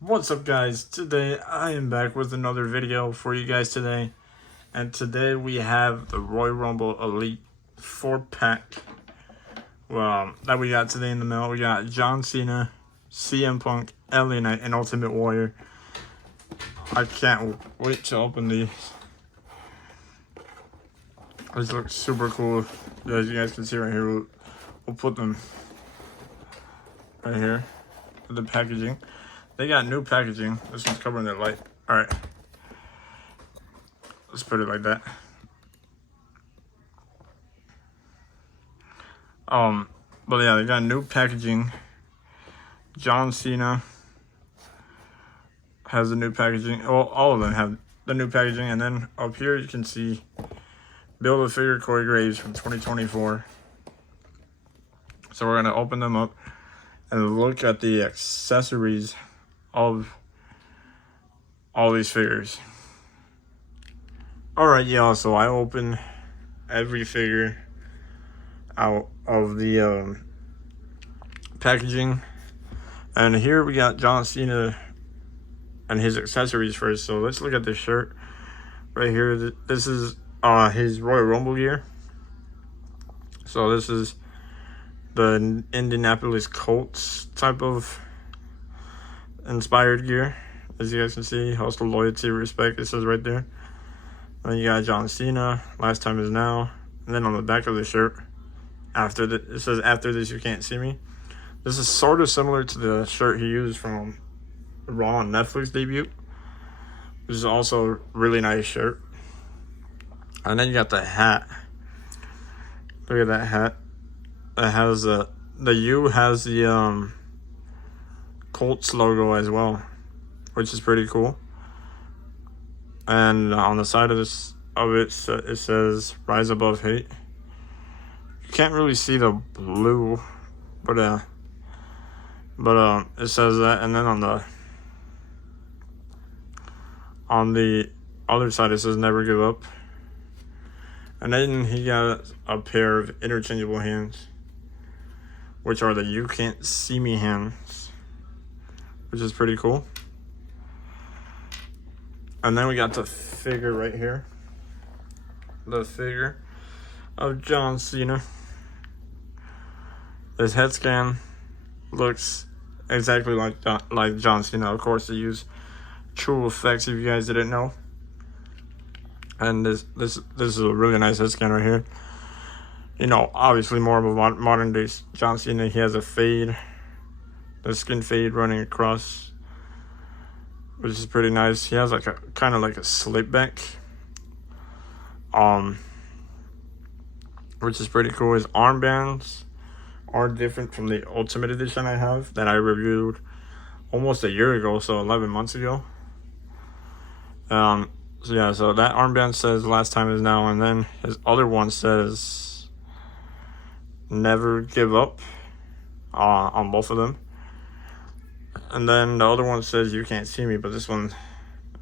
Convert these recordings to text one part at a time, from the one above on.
What's up, guys? Today I am back with another video for you guys today, and today we have the Royal Rumble Elite 4-pack that we got today in the mail. We got John Cena, CM Punk, LA Knight, and Ultimate Warrior. I can't wait to open these. These look super cool. As you guys can see right here, we'll put them right here with the packaging. They got new packaging. This one's covering their light. Alright. Let's put it like that. But yeah, they got new packaging. John Cena has the new packaging. Well, all of them have the new packaging. And then up here you can see Build-A-Figure Corey Graves from 2024. So we're going to open them up and look at the accessories of all these figures. Alright, y'all, so I opened every figure out of the packaging, and here we got John Cena and his accessories first. So let's look at this shirt right here. This is his Royal Rumble gear. So this is the Indianapolis Colts type of inspired gear, as you guys can see. Hustle, loyalty, respect, it says right there. And then you got John Cena, last time is now. And then on the back of the shirt, it says after this you can't see me. This is sort of similar to the shirt he used from Raw on Netflix debut, which is also a really nice shirt. And then you got the hat. Look at that hat. It has the U has the Colts logo as well, which is pretty cool. And on the side of it says "Rise Above Hate." You can't really see the blue, but it says that. And then on the other side it says "Never Give Up." And then he got a pair of interchangeable hands, which are the "You Can't See Me" hands, which is pretty cool. And then we got the figure right here. The figure of John Cena. This head scan looks exactly like John Cena. Of course, they use True Effects, if you guys didn't know. And this is a really nice head scan right here. You know, obviously more of a modern day John Cena. He has a fade, the skin fade running across, which is pretty nice. He has like a kind of like a slip back, which is pretty cool. His armbands are different from the Ultimate Edition I have that I reviewed almost a year ago, so 11 months ago. So yeah, so that armband says "Last Time Is Now," and then his other one says "Never Give Up" on both of them. And then the other one says "You Can't See Me," but this one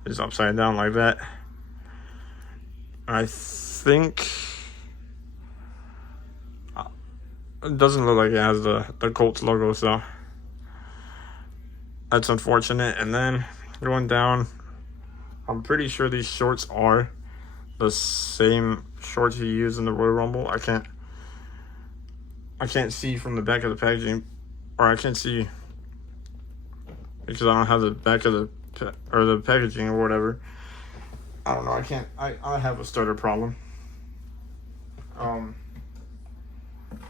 is upside down like that. I think it doesn't look like it has the Colts logo, so that's unfortunate. And then going down, I'm pretty sure these shorts are the same shorts he used in the Royal Rumble. I can't see from the back of the packaging, or I can't see because I don't have the back of the packaging or whatever. I don't know. I have a stutter problem.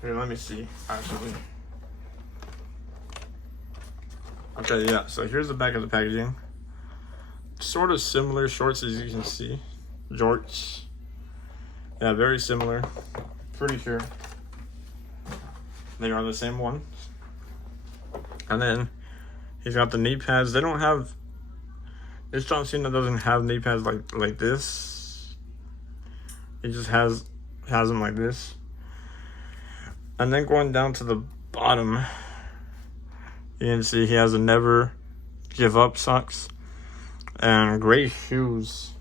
Here, let me see, actually. Okay, yeah, so here's the back of the packaging. Sort of similar shorts, as you can see. Jorts. Yeah, very similar. Pretty sure they are the same ones. And then he's got the knee pads. They don't have... This John Cena doesn't have knee pads like this. He just has them like this. And then going down to the bottom, you can see he has a "Never Give Up" socks and gray shoes,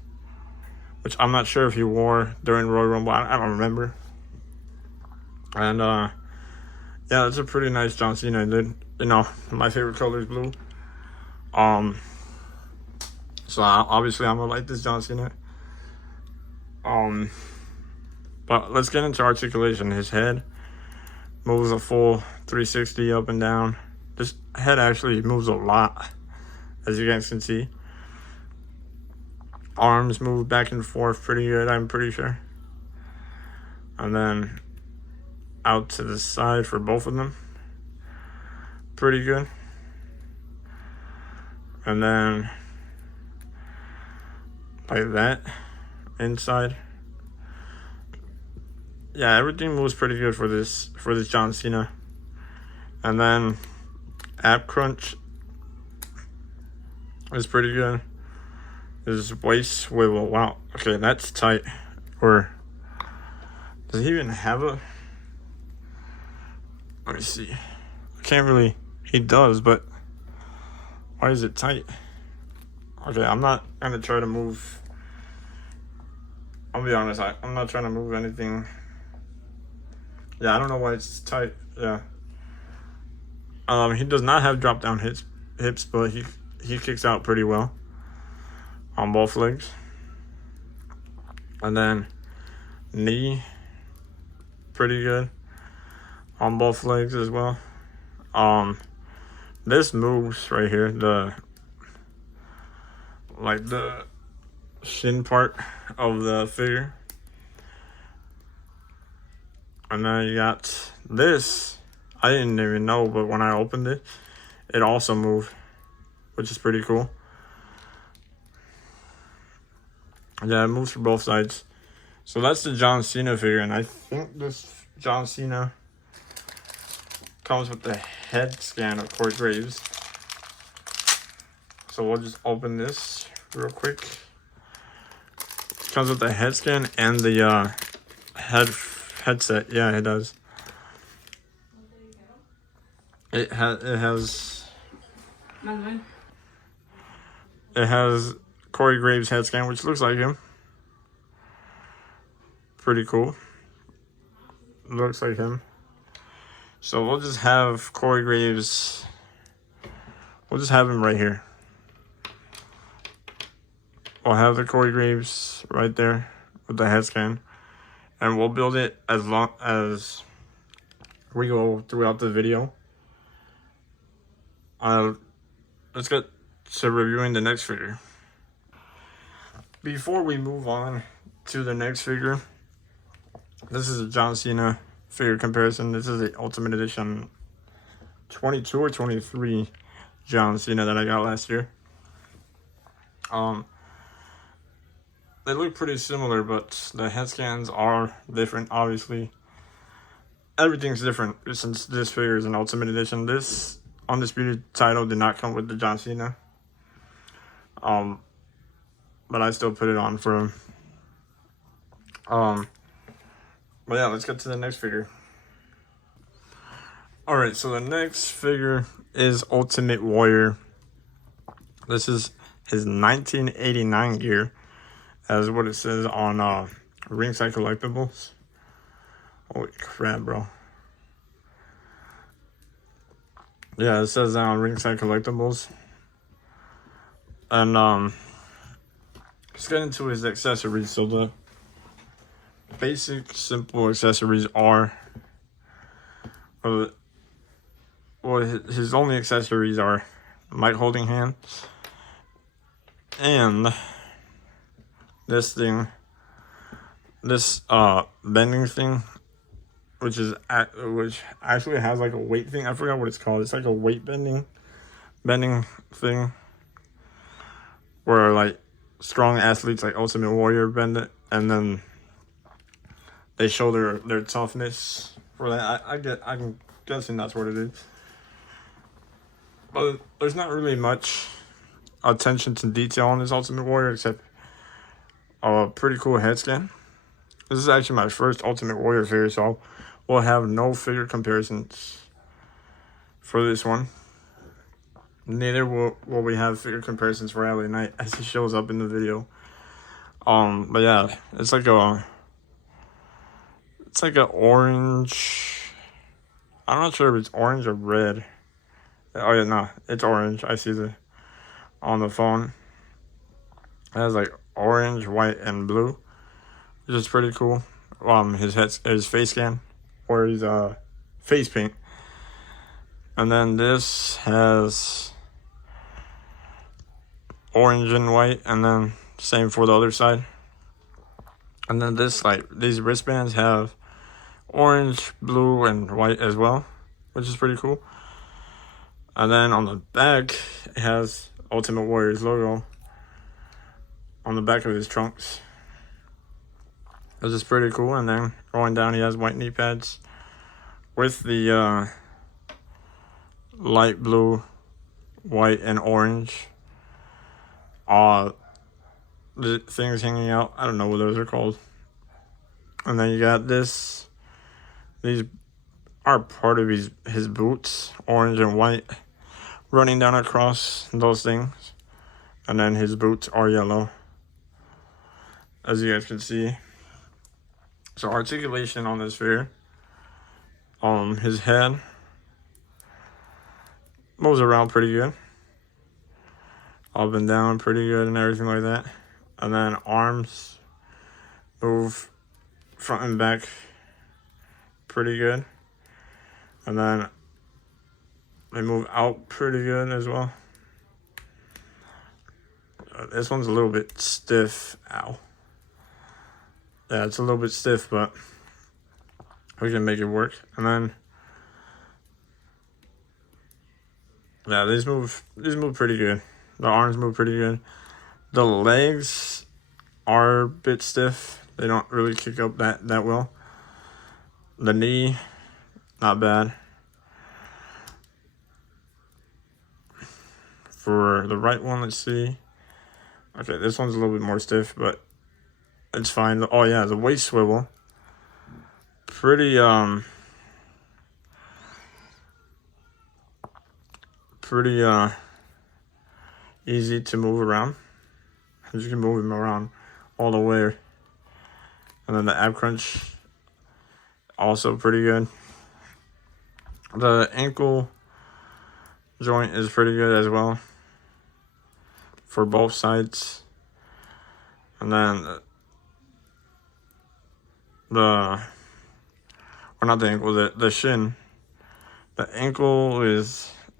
which I'm not sure if he wore during Royal Rumble. I don't remember. And yeah, it's a pretty nice John Cena. You know, my favorite color is blue. So obviously I'm gonna like this John Cena. But let's get into articulation. His head moves a full 360 up and down. This head actually moves a lot, as you guys can see. Arms move back and forth pretty good, I'm pretty sure. And then out to the side for both of them. Pretty good. And then like that inside. Yeah, everything moves pretty good for this John Cena. And then ab crunch is pretty good. His waist swivel. Wow. Okay, that's tight. Or does he even have a? Let me see. I can't really. He does, but why is it tight? Okay, I'm not gonna try to move. I'll be honest. I'm not trying to move anything. Yeah, I don't know why it's tight. Yeah. He does not have drop down hips, but he kicks out pretty well on both legs. And then knee, pretty good on both legs as well. This moves right here, the shin part of the figure. And then you got this. I didn't even know, but when I opened it, it also moved, which is pretty cool. Yeah, it moves for both sides. So that's the John Cena figure, and I think this John Cena comes with the head scan of Corey Graves. So we'll just open this real quick. It comes with the head scan and the headset. Yeah, it does. It has Corey Graves head scan, which looks like him. Pretty cool. Looks like him. So we'll just have Corey Graves. We'll just have him right here. We'll have the Corey Graves right there with the head scan. And we'll build it as long as we go throughout the video. Let's get to reviewing the next figure. Before we move on to the next figure, this is a John Cena figure comparison. This is the Ultimate Edition 22 or 23 John Cena that I got last year. They look pretty similar, but the head scans are different, obviously. Everything's different since this figure is an Ultimate Edition. This Undisputed title did not come with the John Cena. But I still put it on for him. But yeah, let's get to the next figure. Alright, so the next figure is Ultimate Warrior. This is his 1989 gear, as what it says on Ringside Collectibles. Holy crap, bro. Yeah, it says that on Ringside Collectibles. And let's get into his accessories. So the basic, simple accessories are, his only accessories are mic holding hand and this thing, this bending thing, which actually has like a weight thing. I forgot what it's called. It's like a weight bending thing where like strong athletes like Ultimate Warrior bend it, and then they show their toughness for that. I'm guessing that's what it is. But there's not really much attention to detail on this Ultimate Warrior except a pretty cool head scan. This is actually my first Ultimate Warrior figure, so we'll have no figure comparisons for this one. Neither will we have figure comparisons for LA Knight as he shows up in the video. But yeah, it's like an orange. I'm not sure if it's orange or red. Oh yeah, no, it's orange. I see the on the phone. It has like orange, white, and blue, which is pretty cool. His face scan or his face paint. And then this has orange and white, and then same for the other side. And then these wristbands have orange, blue, and white as well, which is pretty cool. And then on the back, it has Ultimate Warrior's logo on the back of his trunks, which is pretty cool. And then going down, he has white knee pads with the light blue, white, and orange the things hanging out. I don't know what those are called. And then you got this. These are part of his boots, orange and white, running down across those things. And then his boots are yellow, as you guys can see. So articulation on this figure. His head moves around pretty good. Up and down pretty good and everything like that. And then arms move front and back pretty good. And then they move out pretty good as well. This one's a little bit stiff. Ow. Yeah, it's a little bit stiff, but we can make it work. And then yeah, these move pretty good. The arms move pretty good. The legs are a bit stiff. They don't really kick up that well. The knee, not bad. For the right one, let's see. Okay, this one's a little bit more stiff, but it's fine. Oh yeah, the waist swivel. Pretty easy to move around. You can move him around all the way. And then the ab crunch, also pretty good. The ankle joint is pretty good as well for both sides. And then not the ankle, the shin. The ankle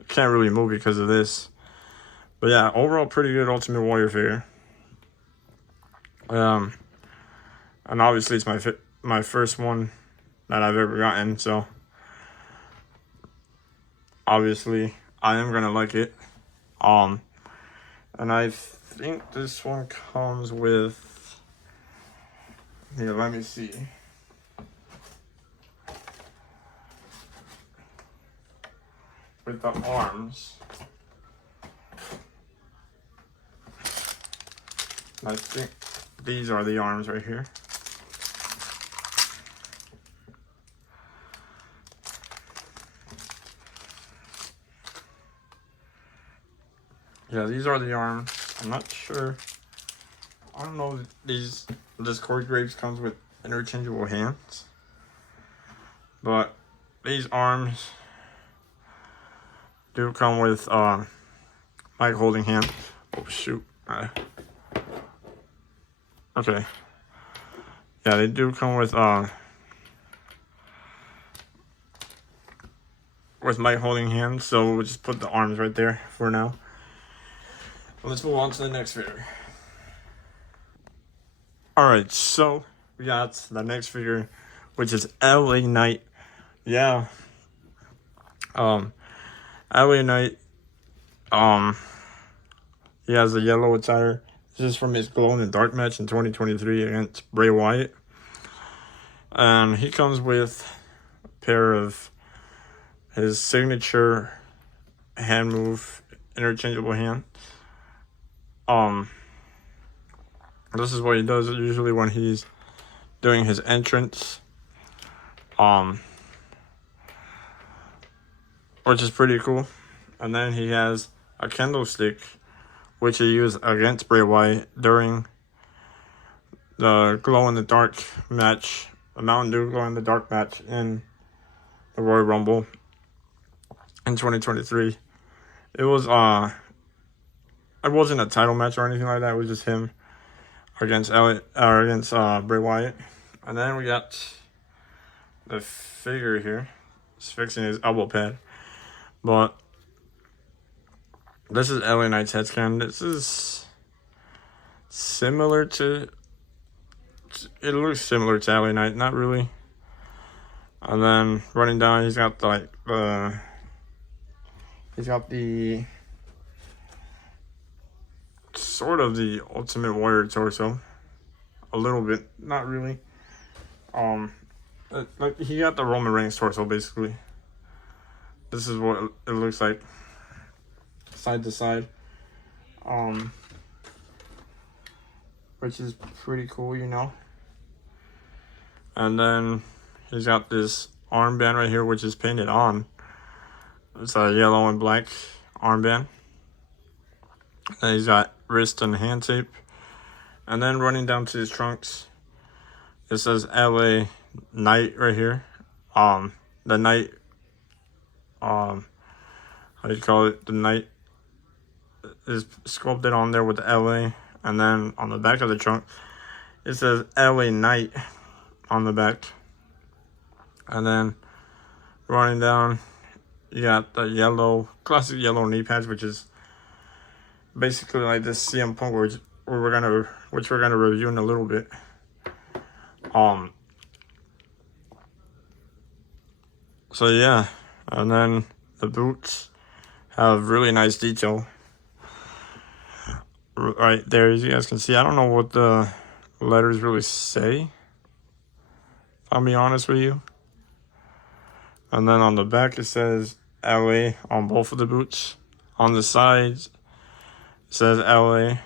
can't really move because of this. But yeah, overall pretty good Ultimate Warrior figure. And obviously it's my first one that I've ever gotten, so obviously I am gonna like it. And I think this one comes with, here, let me see. With the arms. I think these are the arms right here. Yeah, these are the arms. I'm not sure. I don't know if this Corey Graves comes with interchangeable hands. But these arms do come with mic holding hand. Oh shoot. Okay. Yeah, they do come with mic holding hands, so we'll just put the arms right there for now. Let's move on to the next figure. Alright, so we got the next figure, which is LA Knight. Yeah. LA Knight, he has a yellow attire. This is from his Glow in the Dark match in 2023 against Bray Wyatt. And he comes with a pair of his signature hand move, interchangeable hand. This is what he does usually when he's doing his entrance. Which is pretty cool. And then he has a candlestick, which he used against Bray Wyatt during the Glow in the Dark match, the Mountain Dew Glow in the Dark match in the Royal Rumble in 2023. It was it wasn't a title match or anything like that. It was just him against Bray Wyatt. And then we got the figure here. He's fixing his elbow pad. But this is LA Knight's head scan. This is similar to... It looks similar to LA Knight, not really. And then running down, he's got the sort of the Ultimate Warrior torso, a little bit, not really. Like he got the Roman Reigns torso basically. This is what it looks like, side to side, which is pretty cool, you know. And then he's got this armband right here, which is painted on. It's a yellow and black armband. And he's got wrist and hand tape. And then running down to his trunks, it says LA Knight right here. The Knight, how do you call it? The Knight is sculpted on there with the LA. And then on the back of the trunk, it says LA Knight on the back. And then running down, you got the classic yellow knee pads, which is basically like this CM Punk, which we're gonna review in a little bit. So yeah, and then the boots have really nice detail right there, as you guys can see. I don't know what the letters really say, if I'll be honest with you. And then on the back, it says LA on both of the boots. On the sides, it says LA,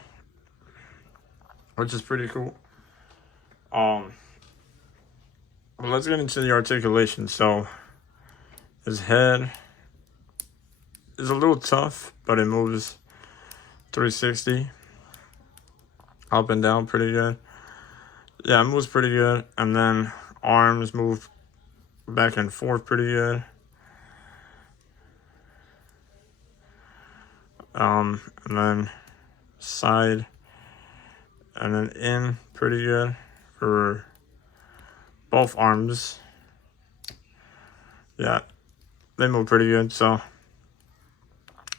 which is pretty cool. But let's get into the articulation. So his head is a little tough, but it moves 360 up and down pretty good. Yeah, it moves pretty good. And then arms move back and forth pretty good. And then side and then in pretty good for both arms. Yeah, they move pretty good, so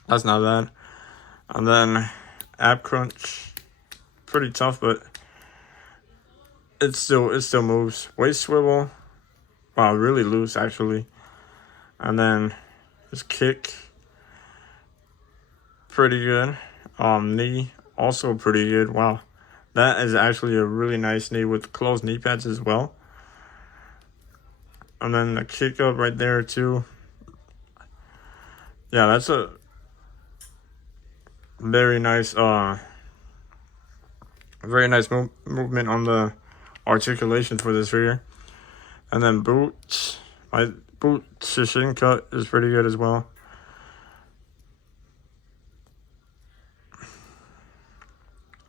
that's not bad. And then ab crunch, pretty tough, but it still moves. Waist swivel, wow, really loose actually. And then his kick, pretty good. Knee, also pretty good. Wow, that is actually a really nice knee with closed knee pads as well. And then the kick up right there too. Yeah, that's a very nice movement on the articulation for this figure. And then boots, my boot shin cut is pretty good as well.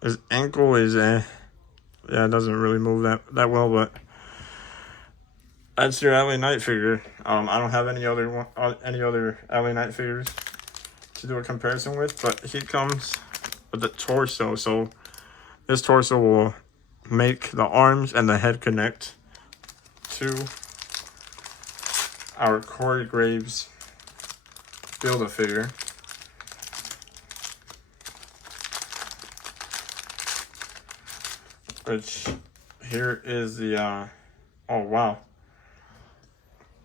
His ankle is yeah, it doesn't really move that well, but that's your LA Knight figure. I don't have any other LA Knight figures to do a comparison with, but he comes with the torso. So this torso will make the arms and the head connect to our Corey Graves Build-A-Figure. Which here is the oh wow.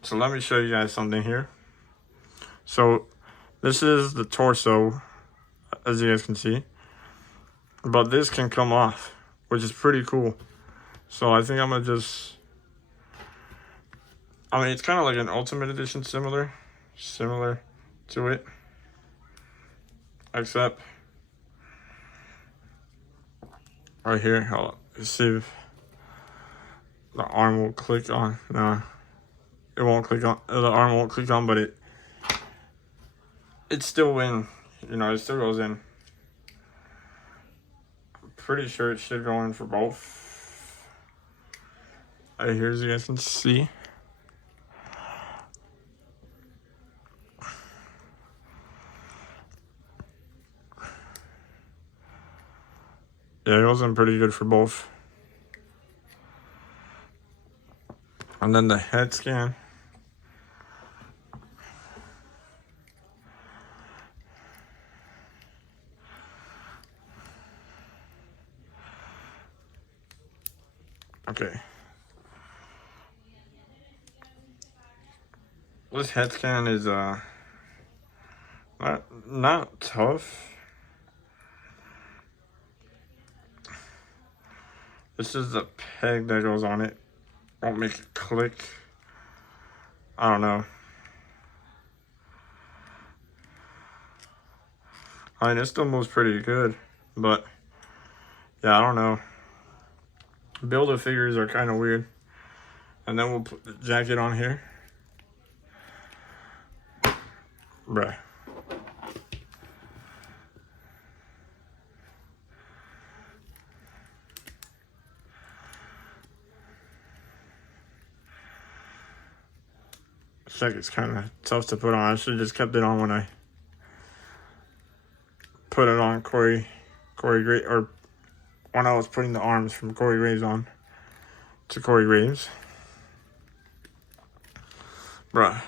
So let me show you guys something here. So this is the torso, as you guys can see, but this can come off, which is pretty cool. So I think I'm gonna just, I mean, it's kind of like an Ultimate Edition, similar to it, except right here, let's see if the arm will click on. No, it won't click on. The arm won't click on, but it's still in. You know, it still goes in. I'm pretty sure it should go in for both. Right here, as you guys can see. Yeah, he wasn't pretty good for both. And then the head scan. Okay. This head scan is not tough. This is the peg that goes on it. Won't make it click. I don't know. I mean, it still moves pretty good, but yeah, I don't know. Build-A-figures are kind of weird. And then we'll put the jacket on here. Bruh. This jacket's kind of tough to put on. I should have just kept it on when I put it on Corey Graves, or when I was putting the arms from Corey Graves on to Corey Graves. Bruh.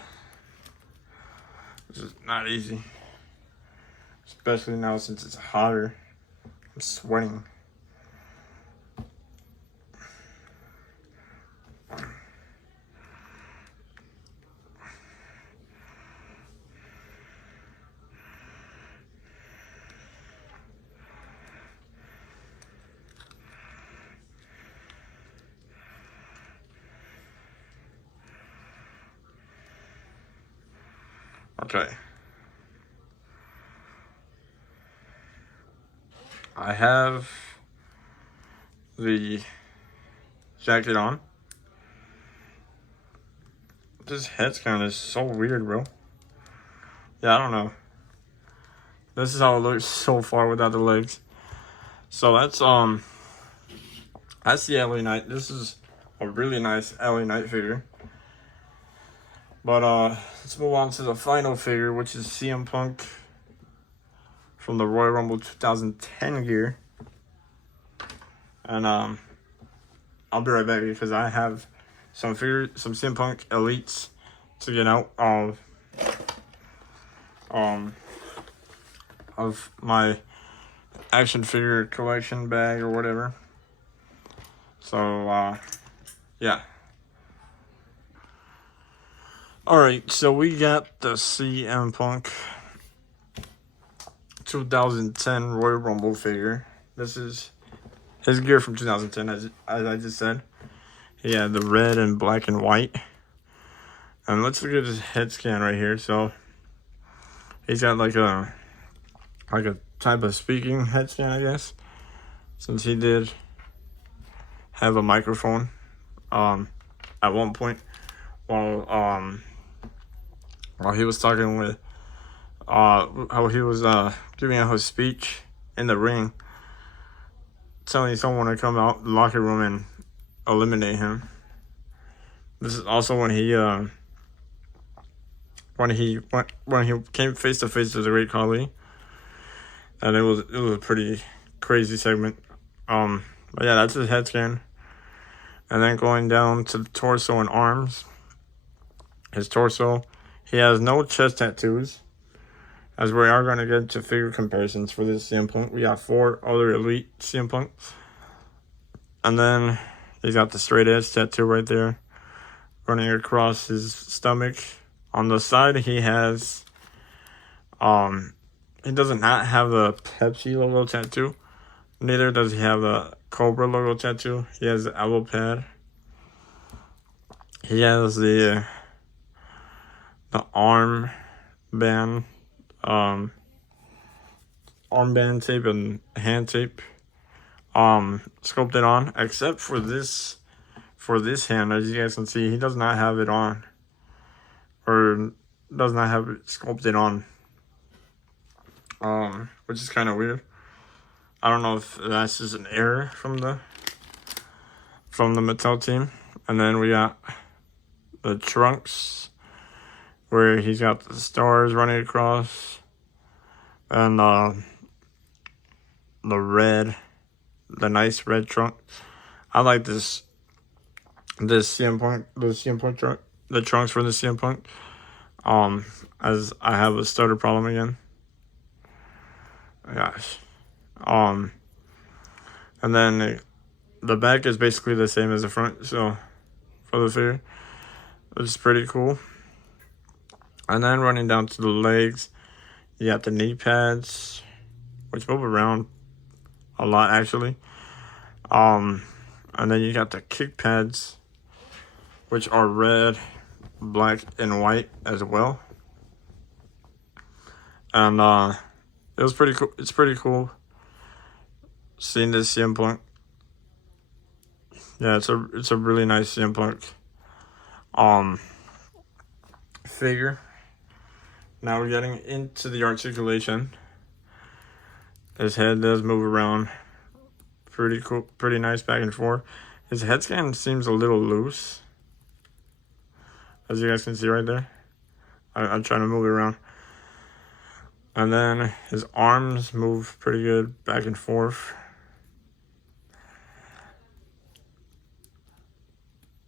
This is not easy. Especially now since it's hotter. I'm sweating. Okay. I have the jacket on. This head scan is so weird, bro. Yeah, I don't know. This is how it looks so far without the legs. So that's the LA Knight. This is a really nice LA Knight figure. But let's move on to the final figure, which is CM Punk from the Royal Rumble 2010 gear. And I'll be right back because I have some CM Punk Elites to get out of my action figure collection bag or whatever. So yeah. Alright, so we got the CM Punk 2010 Royal Rumble figure. This is his gear from 2010, as I just said. He had the red and black and white. And let's look at his head scan right here. So he's got like a type of speaking head scan, I guess, since he did have a microphone at one point while he was talking with how he was giving out his speech in the ring, telling someone to come out the locker room and eliminate him. This is also when he came face to face with the Great Khali, and it was a pretty crazy segment. But yeah, that's his head scan. And then going down to the torso and arms. His torso, he has no chest tattoos, as we are going to get to figure comparisons for this CM Punk. We got 4 other elite CM Punk. And then he's got the straight edge tattoo right there, running across his stomach. On the side, he has, he does not have a Pepsi logo tattoo. Neither does he have a Cobra logo tattoo. He has the elbow pad. He has the arm band, armband tape and hand tape, sculpted on, except for this hand. As you guys can see, he does not have it on, or does not have it sculpted on, which is kind of weird. I don't know if that's just an error from the Mattel team. And then we got the trunks, where he's got the stars running across, and the red the nice red trunk. I like this CM Punk, the CM Punk trunk, the trunks for the CM Punk. As I have a stutter problem again. Gosh. And then the back is basically the same as the front, so for the figure, which is pretty cool. And then running down to the legs, you got the knee pads, which move around a lot actually. And then you got the kick pads, which are red, black, and white as well. And it was pretty cool. It's pretty cool seeing this CM Punk. Yeah, it's a really nice CM Punk figure. Now we're getting into the articulation. His head does move around pretty cool, pretty nice back and forth. His head scan seems a little loose, as you guys can see right there. I'm trying to move it around. And then his arms move pretty good back and forth.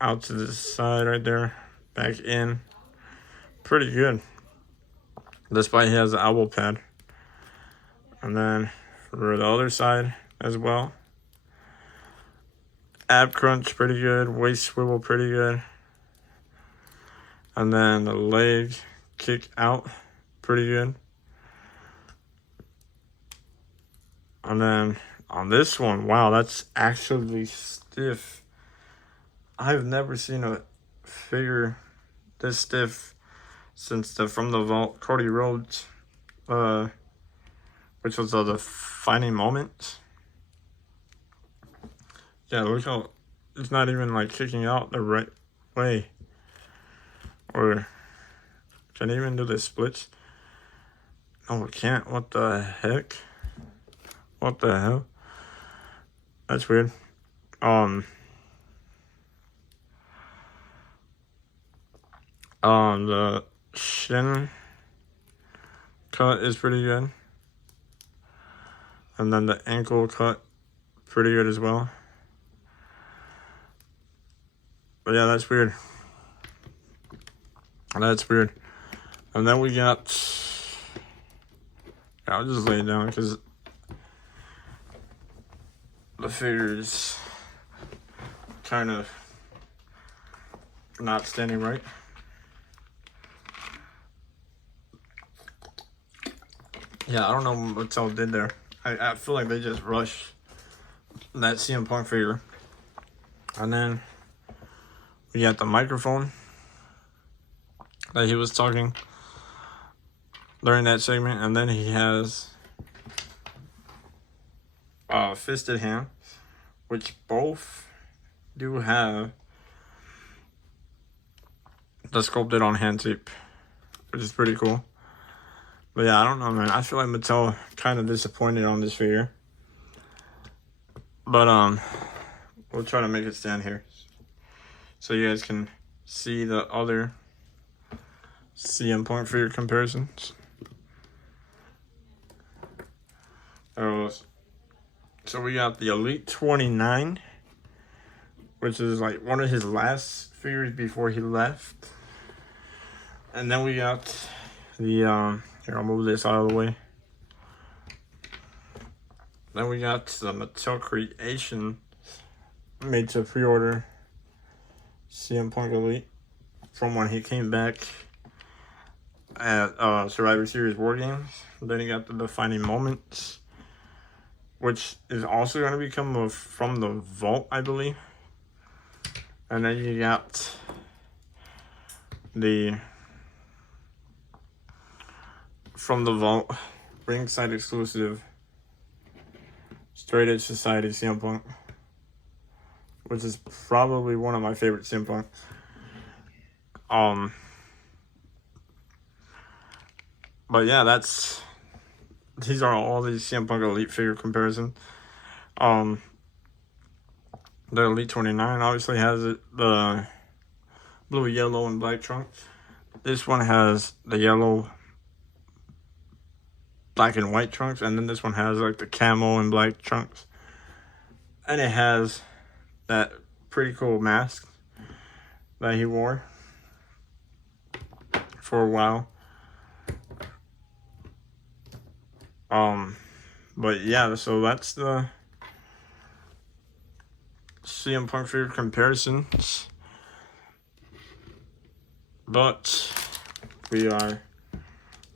Out to the side right there, back in. Pretty good. Despite he has an elbow pad. And then for the other side as well. Ab crunch pretty good, waist swivel pretty good. And then the leg kick out pretty good. And then on this one, wow, that's actually stiff. I've never seen a figure this stiff since the From the Vault Cody Rhodes, which was the defining moment. Yeah, look how it's not even like kicking out the right way. Or can it even do the splits? No, it can't. What the heck? What the hell? That's weird. The shin cut is pretty good. And then the ankle cut, pretty good as well. But yeah, that's weird. That's weird. And then we got... I'll just lay it down because the figure's kind of not standing right. Yeah, I don't know what Mattel did there. I feel like they just rushed that CM Punk figure. And then we got the microphone that he was talking during that segment. And then he has fisted hand, which both do have the sculpted on hand tape, which is pretty cool. But yeah, I don't know, man. I feel like Mattel kind of disappointed on this figure. But we'll try to make it stand here so you guys can see the other CM Punk figure comparisons. So we got the Elite 29, which is like one of his last figures before he left. And then we got the here, I'll move this out of the way. Then we got the Mattel Creation made to pre-order CM Punk Elite from when he came back at Survivor Series War Games. Then you got the Defining Moments, which is also going to become From the Vault, I believe. And then you got the From the Vault ringside exclusive Straight Edge Society CM Punk, which is probably one of my favorite CM Punk. But yeah, these are all these CM Punk Elite figure comparisons. The Elite 29 obviously has the blue, yellow, and black trunks. This one has the yellow, black, and white trunks, and then this one has like the camo and black trunks. And it has that pretty cool mask that he wore for a while. But yeah, so that's the CM Punk figure comparisons. But we are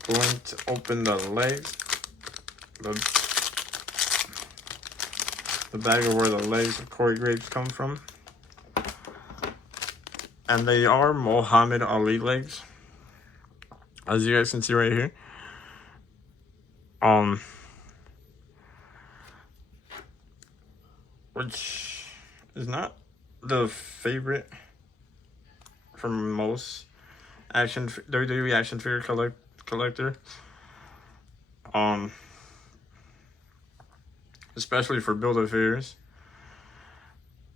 going to open the legs, the bag of where the legs of Corey Graves come from. And they are Muhammad Ali legs, as you guys can see right here. Which is not the favorite from most WWE action figure collector. Especially for Build-A-Figures.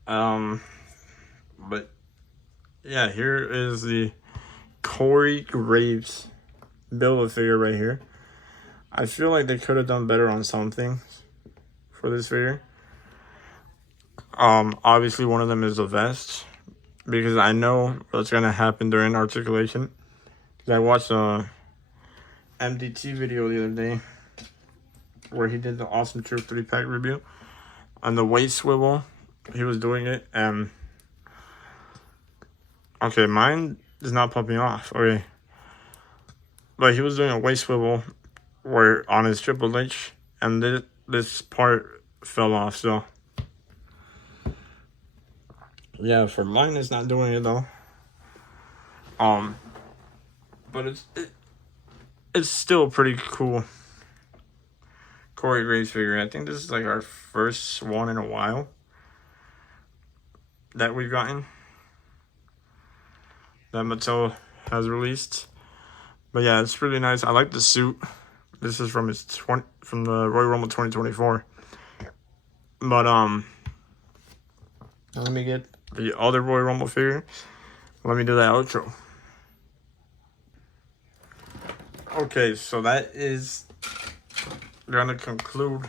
But yeah, here is the Corey Graves Build-A-Figure right here. I feel like they could have done better on some things for this figure. Obviously one of them is the vest, because I know what's gonna happen during articulation. I watched a MDT video the other day where he did the Awesome Truth 3-pack review on the waist swivel. He was doing it, and okay, mine is not popping off. Okay, but he was doing a waist swivel where on his Triple H, and this part fell off. So yeah, for mine, it's not doing it though. But it's still a pretty cool Corey Graves figure. I think this is like our first one in a while that we've gotten, that Mattel has released. But yeah, it's really nice. I like the suit. This is from from the Royal Rumble 2024. But let me get the other Royal Rumble figure. Let me do that outro. Okay, so that is gonna conclude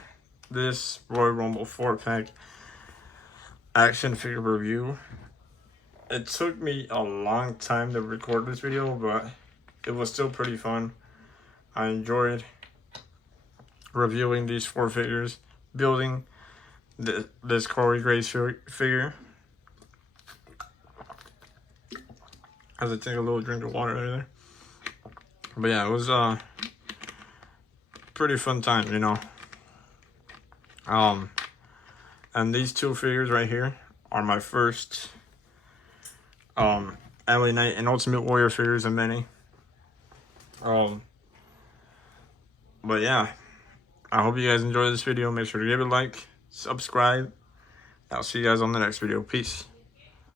this Royal Rumble 4-pack action figure review. It took me a long time to record this video, but it was still pretty fun. I enjoyed reviewing these 4 figures, building this Corey Graves figure. As I take a little drink of water right there. But yeah, it was a pretty fun time, you know. And these 2 figures right here are my first LA Knight and Ultimate Warrior figures of many. But yeah, I hope you guys enjoyed this video. Make sure to give it a like, subscribe. I'll see you guys on the next video. Peace.